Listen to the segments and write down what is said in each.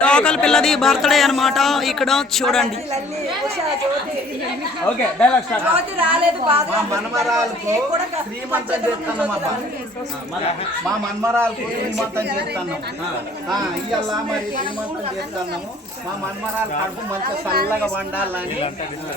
Local పిల్లది birthday అన్నమాట. ఇక్కడ చూడండి. మా మనమరాలకు శ్రీమంతం చేస్తున్నాం అబ్బా మా మనమరాలకు శ్రీమంతం చేస్తున్నాం ఆ, ఇయ్యాల మరి శ్రీమంతం చేస్తున్నాము మా మనమరాలు కడుపు మంచిగా చల్లగా వండాలని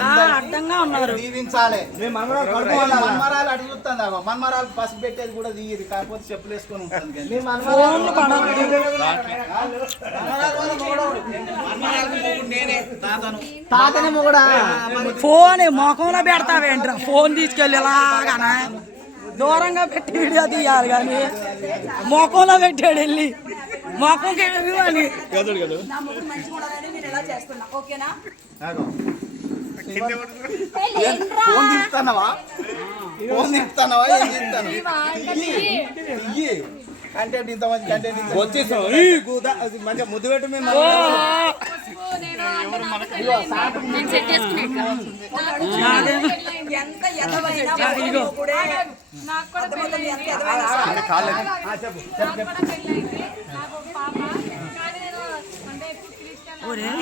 ఆ, అడ్డంగా ఉన్నారు. దీవించాలి. మీ మనవరాలు వండాలా? మనమరాలు పసుపు పెట్టేది కూడా తీయదు కాకపోతే చెప్పులు వేసుకొని ఉంటుంది కానీ. తాతను. మొగడా? ఫోన్ మొఖంలో పెడతావేంట్రా ఫోన్ తీసుకెళ్ళి ఇలాగానా దూరంగా పెట్టి వీడియో తీయాలి కానీ మొఖంలో పెట్టాడు వెళ్ళి. అని చేస్తున్నా? ఓకేనా? ఫోన్ తిప్పుతున్నావా ఫోన్ తిప్పుతున్నావా ఏం తిప్పుతాను ఇయ్యి. కంటెంట్ ఇంత మంచి కంటెంట్ ఇంత వచ్చేసాం. ఈ గూదా అది మంచిగా ముద్దు పెట్టు మేము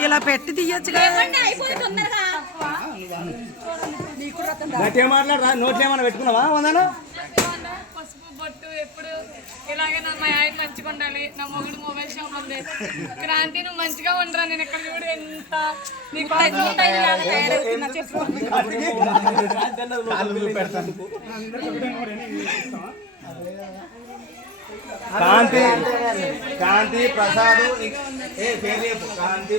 ఇలా పెట్టి తీయచ్చు కదా గట్టిగా మాట్లాడరా? నోట్లు ఏమైనా పెట్టుకున్నావా వందను? పసుపు బొట్టు ఎప్పుడు ఇలాగే నా మా ఆయన మంచిగా ఉండాలి. నా మొగుడు మొబైల్ షాప్ ఉంది. క్రాంతి నువ్వు మంచిగా ఉండరా? నేను ఇక్కడ చూడు ఎంత నీకు తయారవుతున్నా. చెప్పు. కాంతి కాంతి ప్రసాద్ ఏ పేరు కాంతి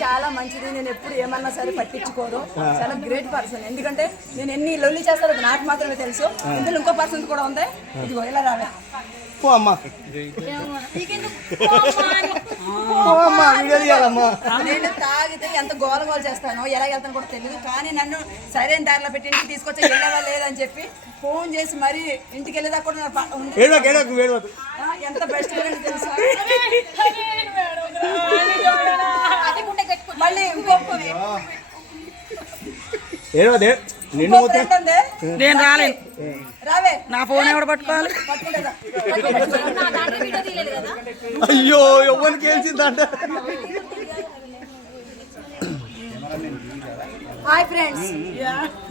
చాలా మంచిది. నేను ఎప్పుడు ఏమన్నా సరే పట్టించుకోరు చాలా గ్రేట్ పర్సన్ ఎందుకంటే నేను ఎన్ని లొల్లి చేస్తారో అది నాకు మాత్రమే తెలుసు. ఇందులో ఇంకో పర్సన్ కూడా ఉంది. ఇదిగో ఇలా రావే. పో అమ్మా. పో అమ్మా వీడియో తీయాలమ్మా. నేను తాగితే ఎంత గోల గోల చేస్తానో ఎలా వెళ్తానో కూడా తెలియదు. కానీ నన్ను సరైన దారిలో పెట్టి తీసుకొచ్చి వెళ్ళవా లేదని చెప్పి ఫోన్ చేసి మరీ ఇంటికి వెళ్ళేదాకా కూడా. ఏడవకు ఏడవకు ఎంత బెస్ట్ తెలుసా? మళ్ళీ ఇంకో ఏడవదే నిన్ను నేను రాలేను రావే. నా ఫోన్ ఎవడు పట్టుకోవాలి? అయ్యో ఎవరికి గెలిచిందంట హాయ్ ఫ్రెండ్స్.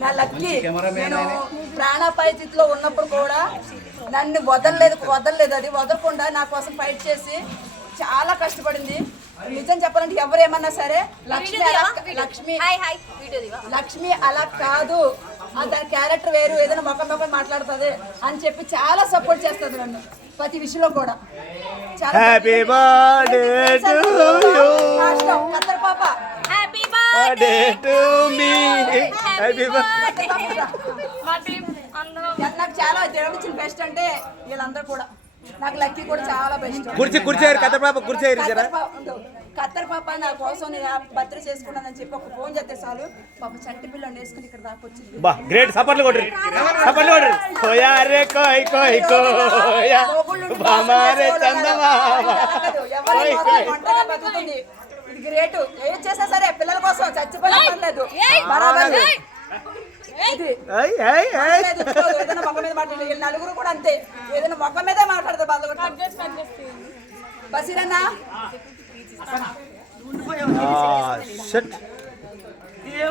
నా లక్కీ. నేను ప్రాణాపాయ స్థితిలో ఉన్నప్పుడు కూడా నన్ను వదలలేదు వదలలేదు. అది వదలకుండా నా కోసం ఫైట్ చేసి చాలా కష్టపడింది. నిజం చెప్పాలంటే ఎవరు ఏమన్నా సరే లక్ష్మి అలా లక్ష్మి లక్ష్మి అలా కాదు. ఆ దాని క్యారెక్టర్ వేరు ఏదైనా మొక్క మొక్క మాట్లాడుతుంది అని చెప్పి చాలా సపోర్ట్ చేస్తుంది నన్ను ప్రతి విషయంలో కూడా. చాలా happy birthday to me happy birthday కత్తెర పాప. మా టీం అందరం. నాకు చాలా దేవుడిచ్చిన బెస్ట్ అంటే వీళ్ళందరూ కూడా. నాకు లక్కీ కూడా చాలా బెస్ట్ కుర్చీ కుర్చీ కథ పాప కుర్చీ జరా? కత్తర్ పాప నా కోసం నేను బర్త్డే చేసుకున్నానని చెప్పి ఒక ఫోన్ చేస్తే చాలు. పాప చంటి పిల్లని వేసుకుని ఇక్కడ దాకా వచ్చింది. బా గ్రేట్ సపర్లు కొట్టరు. సపర్లు కొట్టరు. కోయా రే కోయ్ కోయ్ కోయా. బామారే చందమామ. కోయ్ కోయ్. గ్రేట్ ఏం చేసినా సరే పిల్లల కోసం చచ్చిపోయినా బరాబర్. ఏదైనా మొక్క మీద మాట్లాడు. నలుగురు కూడా అంతే. ఏదైనా మొక్క మీదే మాట్లాడతారు బాధ బసీరన్నా షట్ ఏమైందిరా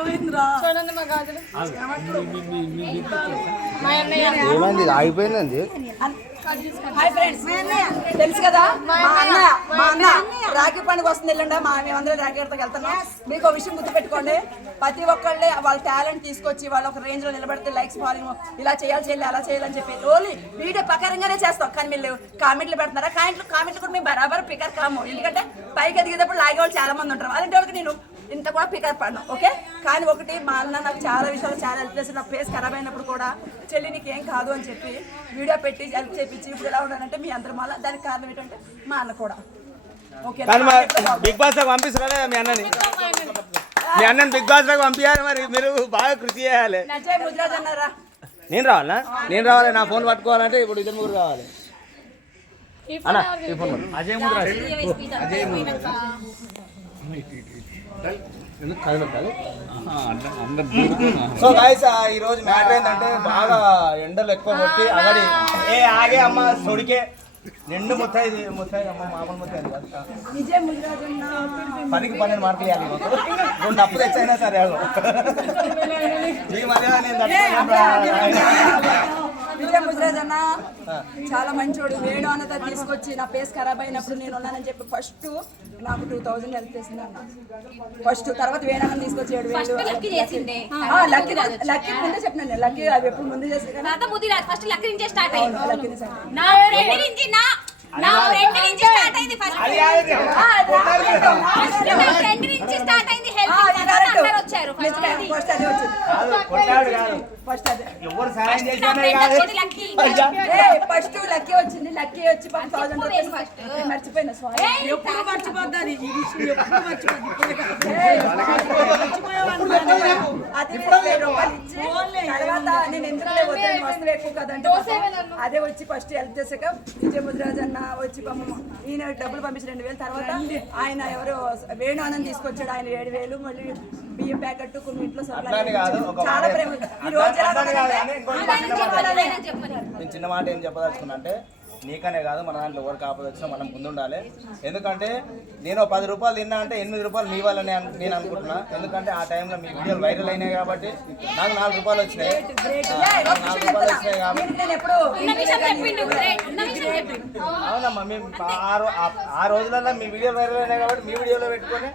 చూడండి మా గాజులు మా అన్నయ్య ఏమైంది? ఆగిపోయిందండి. హాయ్ ఫ్రెండ్స్ తెలుసు కదా? మా అన్న మా అన్న రాఖీ పండుగ వస్తుంది వెళ్ళండి. మా మేమందరం రాఖీ కడతాకి వెళ్తున్నాం. మీకు ఒక విషయం గుర్తుపెట్టుకోండి. ప్రతి ఒక్కళ్ళే వాళ్ళ టాలెంట్ తీసుకొచ్చి వాళ్ళ ఒక రేంజ్లో నిలబడితే లైక్స్ ఫాలోయింగ్ ఇలా చేయాలి చేయాలి అలా చేయాలని చెప్పి ఓన్లీ వీడియో ప్రకారంగానే చేస్తాం. కానీ మీరు కామెంట్లు పెడుతున్నారా? కామెంట్లు కామెంట్లు కూడా మేము బరాబర్ పికర్ కాము. ఎందుకంటే పైకి ఎదిగేటప్పుడు లాగే వాళ్ళు చాలా మంది ఉంటారు. అలాంటి వాళ్ళకి నేను ఇంత కూడా పికర్ పడను ఓకే? కానీ ఒకటి మా అన్న నాకు చాలా విషయాలు చాలా హెల్ప్ చేసి నా ఫేస్ ఖరాబ్ అయినప్పుడు కూడా చెల్లి నీకేం కాదు అని చెప్పి వీడియో పెట్టి హెల్ప్ చేపించి ఇప్పుడు ఎలా ఉన్నానంటే మీ అందరం మళ్ళీ దానికి కారణం ఏంటంటే మా అన్న కూడా. ఓకే కానీ మా బిగ్ బాస్ పంపిస్తారా మీ అన్నని? మీ అన్నని బిగ్ బాస్ దాకా పంపించాలి మరి మీరు బాగా కృషి చేయాలి. నేను రావాలా? నేను రావాలి నా ఫోన్ పట్టుకోవాలంటే ఇప్పుడు ఇద్దరు ముగ్గురు కావాలి అన్న ఈ phone. Ajay Mudiraj so guys ఈ రోజు మ్యాటర్ ఏంటంటే బాగా ఎండలు ఎక్కువ కొట్టి అగడి ఏ ఆగే అమ్మ సొడికే. నిండు ముత్తాయి ముత్తాయి అమ్మ మామూలు ముత్తాయి పనికి పన్నెండు మార్కులు ఇవ్వాలి మాకు. రెండు అప్పు తెచ్చైనా సరే ఈ మధ్య నేను విజయ ముదిరాజన్న చాలా మంచోడు. వేణు అన్నతో తీసుకొచ్చి నా ఫేస్ ఖరాబ్ అయినప్పుడు నేను ఉన్నానని చెప్పి ఫస్ట్ నాకు టూ థౌసండ్ హెల్ప్ చేసింది అన్న. ఫస్ట్ తర్వాత వేణు తీసుకొచ్చి ఏడు వేలు లక్కీ చేసిండే. ఆ, లక్కీ లక్కీ ముందే చెప్పినాను నేను. లక్కీ అవి ఎప్పుడు ముందే చేస్తే కదా. తర్వాత ముదిరాజ్ ఫస్ట్ లక్కీ నుంచే స్టార్ట్ అయింది. లక్కీ తీసాను. నా ఫ్రెండ్ నుంచి నా నా ఫ్రెండ్ నుంచి స్టార్ట్ అయింది ఫస్ట్ అది కాదు. ఆ, అది నాకు తెలుసు. నా ఫ్రెండ్ నుంచి స్టార్ట్ అయింది హెల్ప్ ఆ, అది correct. అందరూ వచ్చారు. ఫస్ట్ అది. ఫస్ట్ అదే. ఫస్ట్ ఎవరు కాదు. ఏ ఫస్ట్ లక్కీ వచ్చింది లక్కీ వచ్చి థౌసండ్ రూపీస్ నేను మర్చిపోయినా సారీ ఎప్పుడు మర్చిపోద్దాని ఈ విషయం ఎప్పుడు మర్చిపోద్ది ఇప్పుడే కాదు. అది వెయ్యి రూపాయలు ఇచ్చి తర్వాత నేను ఎందుకు వద్దని వస్తువు ఎక్కువ కదంటే అదే వచ్చి ఫస్ట్ హెల్ప్ చేసాక విజయ ముద్రాజ్ అన్న వచ్చి ఈయన డబ్బులు పంపించి రెండు వేలు తర్వాత ఆయన ఎవరు వేణు ఆనంద్ తీసుకొచ్చాడు ఆయన ఏడు వేలు మళ్ళీ బియ్యం ప్యాకెట్ కొన్ని ఇంట్లో చాలా ప్రేమ ఈ రోజు చిన్న మాట ఏం చెప్పదలుచుకున్నా అంటే నీకనే కాదు మన దాంట్లో ఎవరికి ఆపద వచ్చినా మనం ముందుండాలి. ఎందుకంటే నేను పది రూపాయలు తిన్నా అంటే ఎనిమిది రూపాయలు మీ వాళ్ళని అను- నేను అనుకుంటున్నా. ఎందుకంటే ఆ టైంలో మీ వీడియోలు వైరల్ అయినాయి కాబట్టి నాకు నాలుగు రూపాయలు వచ్చినాయి. నాలుగు రూపాయలు. వచ్చినాయి కాబట్టి దీనికి నేను ఎప్పుడు ఉన్న విషయం చెప్పిండు రేయ్, ఉన్న విషయం చెప్పిండు. అవునమ్మా మేము ఆ రోజులలో మీ వీడియోలు వైరల్ అయినాయి కాబట్టి మీ వీడియోలో పెట్టుకొని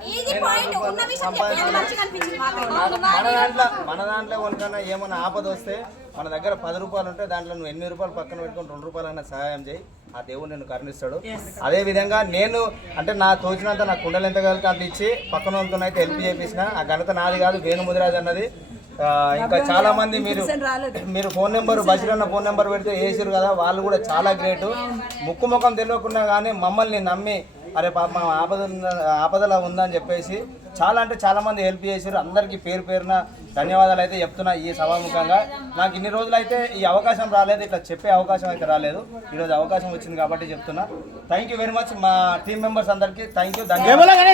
మన దాంట్లో మన దాంట్లో కొనుకన్నా ఏమైనా ఆపద వస్తే మన దగ్గర పది రూపాయలు ఉంటే దాంట్లో నువ్వు ఎనిమిది రూపాయలు పక్కన పెట్టుకొని రెండు రూపాయలు అన్న సహాయం చేయి. ఆ దేవుడు నేను కరుణిస్తాడు. అదే విధంగా నేను అంటే నా తోచినంత నా కుండలు ఎంత కలిపి అంత ఇచ్చి పక్కన వాళ్ళతో అయితే హెల్ప్ చేపించిన ఆ ఘనత నాది కాదు వేణు ముదిరాజ్ అన్నది ఇంకా చాలా మంది మీరు మీరు ఫోన్ నెంబర్ బషీరన్న ఫోన్ నెంబర్ పెడితే వేసారు కదా వాళ్ళు కూడా చాలా గ్రేట్ ముక్కు ముఖం తెలియకున్నా కానీ మమ్మల్ని నమ్మి అరే పాప మా ఆపద ఆపదలో ఉందని చెప్పేసి చాలా అంటే చాలా మంది హెల్ప్ చేశారు. అందరికీ పేరు పేరున ధన్యవాదాలు అయితే చెప్తున్నా ఈ సభాముఖంగా. నాకు ఇన్ని రోజులు అయితే ఈ అవకాశం రాలేదు ఇట్లా చెప్పే అవకాశం అయితే రాలేదు. ఈరోజు అవకాశం వచ్చింది కాబట్టి చెప్తున్నా. థ్యాంక్ యూ వెరీ మచ్ మా టీం మెంబర్స్ అందరికీ. థ్యాంక్ యూ ధన్యవాదాలు.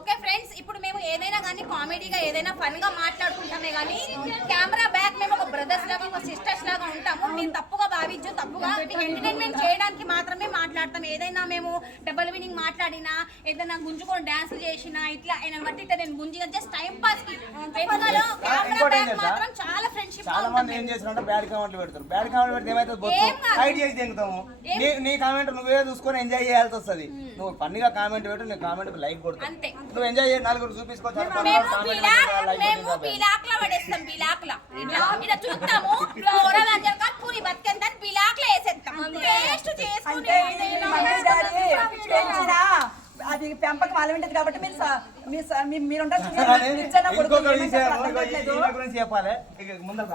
ఓకే ఫ్రెండ్స్ ఇప్పుడు మేము ఏదైనా కానీ కామెడీగా ఏదైనా ఫన్గా మాట్లాడుకుంటామే కానీ కెమెరా బ్యాక్ మేము ఒక బ్రదర్స్ లాగా ఒక సిస్టర్స్ లాగా ఉంటాము. మీరు తప్పుగా భావించు తప్పుగా ఎంటర్టైన్మెంట్ చేయడానికి మాత్రమే మాట్లాడతాం. ఏదైనా మేము డబుల్ మీనింగ్ మాట్లాడినా ఏదైనా గుంజుకొని డాన్స్ చేసినా ఇట్లా ఆయన బట్టి ఇట్లా నేను గుంజిగా జస్ట్ టైం పాస్కి కెమెరా బ్యాక్? మాత్రం చాలా ఫ్రెండ్షిప్ చాలా మంది ఏం చేస్తారంటే బ్యాడ్ కామెంట్లు పెడతారు. బ్యాడ్ కామెంట్ పెడితే ఏమైతే ఏం కాదు. హైడ్ చేసి దిగుతాము నీ కామెంట్ నువ్వే చూసుకొని ఎంజాయ్ చేయాల్సి వస్తుంది. నువ్వు ఫన్నీగా కామెంట్ పెట్టు నీ కామెంట్ లైక్ కొడతావు. అంతే. నువ్వు ఎంజాయ్ చేయి నలుగురు చూపించుకో చదువుతాను, మేము బిలాక్ పడేస్తాం చూస్తాము పూరి బతికేందని వేసేస్తాం. టేస్ట్ చేసుకుని అది పెంపకం వాళ్ళ ఉంటుంది కాబట్టి మీరు మీరు ఉంటారు చెప్పాలి. ముందర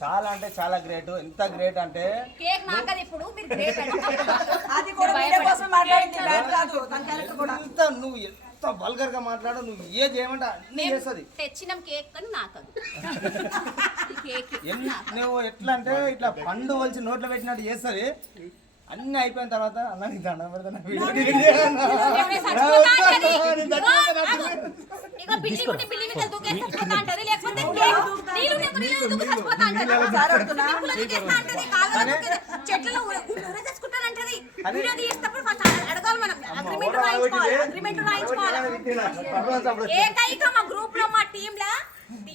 చాలా అంటే చాలా గ్రేట్ ఎంత గ్రేట్ అంటే కేక్ నాకది ఇప్పుడు మీరు గ్రేట్ అది కూడా మీడియా కోసం మాట్లాడింది బ్యాడ్ కాదు తన క్యారెక్టర్ కూడా. ఎంత నువ్వు ఎంత వల్గర్గా మాట్లాడు నువ్వు ఏ చేయమంటే అన్ని చేస్తుంది. తెచ్చినాం కేక్ అని నాకదు. ఈ కేక్ ఎన్ని నువ్వు ఎట్లా అంటే ఇట్లా పండు వలిచి నోట్లో పెట్టినట్టు చేస్తుంది. అన్ని అయిపోయిన తర్వాత అన్న నీకు దండం పెడతా, నా వీడియో delete చేయన్నా. ఎవరైనా చచ్చిపోతా అంటది. ఇగో, ఆగు. ఇగో బిల్లి ఉంటే బిల్లి మీద దూకేసి చచ్చిపోతా అంటది లేకపోతే కేక్ నీళ్ళు నీకు నీళ్ళు దూకి చచ్చిపోతా అంటది. సార్ అడుగుతున్నా? నిప్పులో దూకేస్తా అంటది కాలువలో దూకేసి చెట్లలో ఊరే తెచ్చుకుంటానంటది వీడియో తీసేటప్పుడు ఫస్ట్ అడగాలి మనం. అగ్రిమెంట్ రాయించుకోవాలి. అగ్రిమెంట్ రాయించుకోవాలి. ఏకైక మా గ్రూప్లో మా టీమ్ లా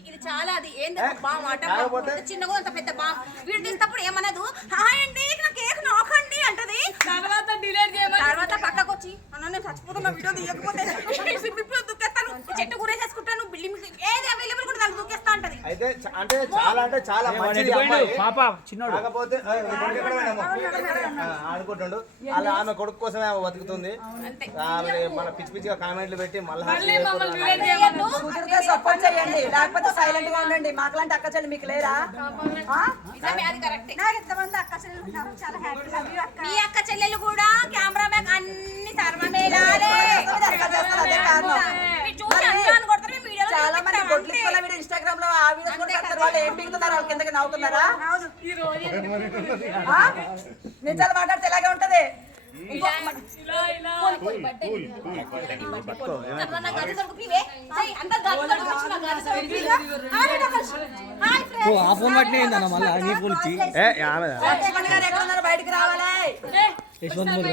ఇది చాలా అది. ఏంది బామ్ మాట? కాకపోతే- చిన్నగా అంత పెద్ద బామ్ వీడు తీసినప్పుడు ఏమనదు? హాయ్ అండి నా కేక్ నాకండి అంటది. తర్వాత డిలీట్ చేయమని తర్వాత పక్కకు వచ్చి అన్న నేను చచ్చిపోతున్నా వీడియో తీయకపోతే. చెట్టు కూరేసేసుకుంటాను బిల్డింగ్ ఏది అవైలబుల్ కూడా దాన్ని దూకేస్తా అంటది అయితే అంటే చాలా అంటే చాలా మంచిది అమ్మాయి. పాప చిన్నోడు. కాకపోతే ఆడుకుంటుండు. అలా ఆమె కొడుకు కోసమే ఆమె బతుకుతుంది. ఆమె మన పిచ్చి పిచ్చిగా కామెంట్లు పెట్టి మళ్ళీ కుదిరితే సపోర్ట్ చేయండి. లేకపోతే సైలెంట్గా ఉండండి. మాకులాంటి అక్క చెల్లి మీకు లేరా? నాకు అక్క చెల్లెలు ఉన్నారు చాలా హ్యాపీ లవ్ యూ అక్క. మీ అక్క చెల్లెలు కూడా కెమెరా బ్యాగ్ అన్ని సర్వమేలాలే అక్క చేస్తారు, అదే కారణం. మీరు చూసి అన్నీ అనుకుంటారు మేము వీడియోలో చాలా మంది చూపిస్తాం గొడ్లు అంతే. ఇస్తున్న వీడియో ఇన్స్టాగ్రామ్లో ఆ వీడియోస్ కూడా వాళ్ళు ఏం పీకుతున్నారు వాళ్ళ కిందకి నవ్వుతున్నారా? నిజాలు మాట్లాడితే ఇలాగే ఉంటది. ఆ ఫోన్ పట్టిన మళ్ళీ నీ ఫోన్ బయటికి రావాలి. యశ్వంత్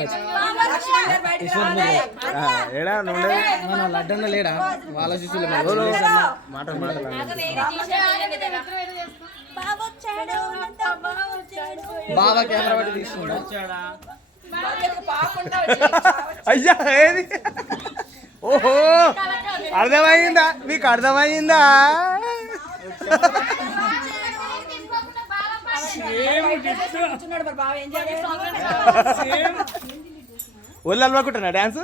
ఏడా నుండే మన లడ్డన్న లేడా? వాళ్ళ శిష్యులు. బాబా కెమెరా పట్టి అయ్యా ఏది? ఓహో అర్థమైందా? మీకు అర్థమైందా కూర్చున్నాడు మరి బావ ఏం చేయాలి ఒళ్ళు అలవాకుంటున్నా డాన్స్.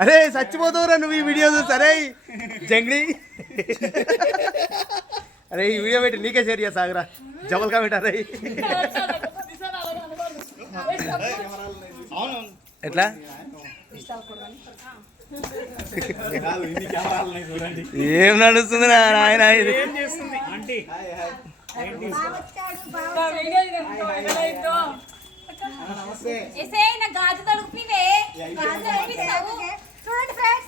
అరే చచ్చిపోతావురా నువ్వు ఈ వీడియో చూసి అరే జంగ్లీ. అరే ఈ వీడియో పెట్టి నీకే షేర్ చేస్తా ఆగురా. జబల్ కా అరే ఎట్లా? ఏం నడుస్తుంది నా నాయన ఇది? నా ఇది గాజు గాజు చూడండి ఫ్రెండ్స్.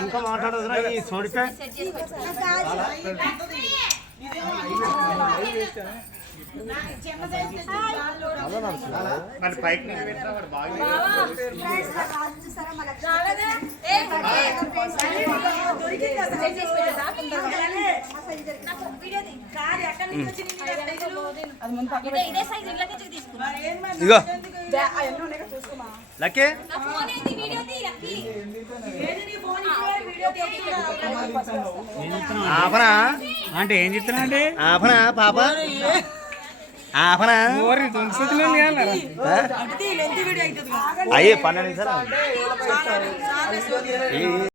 ఇంకా మాట్లాడదురా ఈ సోడితే మరి పైకి గాజులు చూసారా మా లక్ష్మమ్మ రాలేదే? ఏ, ఏ, సెట్ చేసి పెట్టేసా? నాకు వీడియో తీ. ఇదే ఇదే సైజ్ ఇళ్ళకి తీసుకున్నా ఇగో అవన్నీ ఉన్నాయి కదా, చూసుకోమా లక్కే నా ఫోన్ ఏంది వీడియో తీ లక్కీ ఆపనా అంటే ఏం చెప్తున్నా అంటే ఆపనా పాప ఆపనా అయ్యే పన్నెండు నిమిషాలు.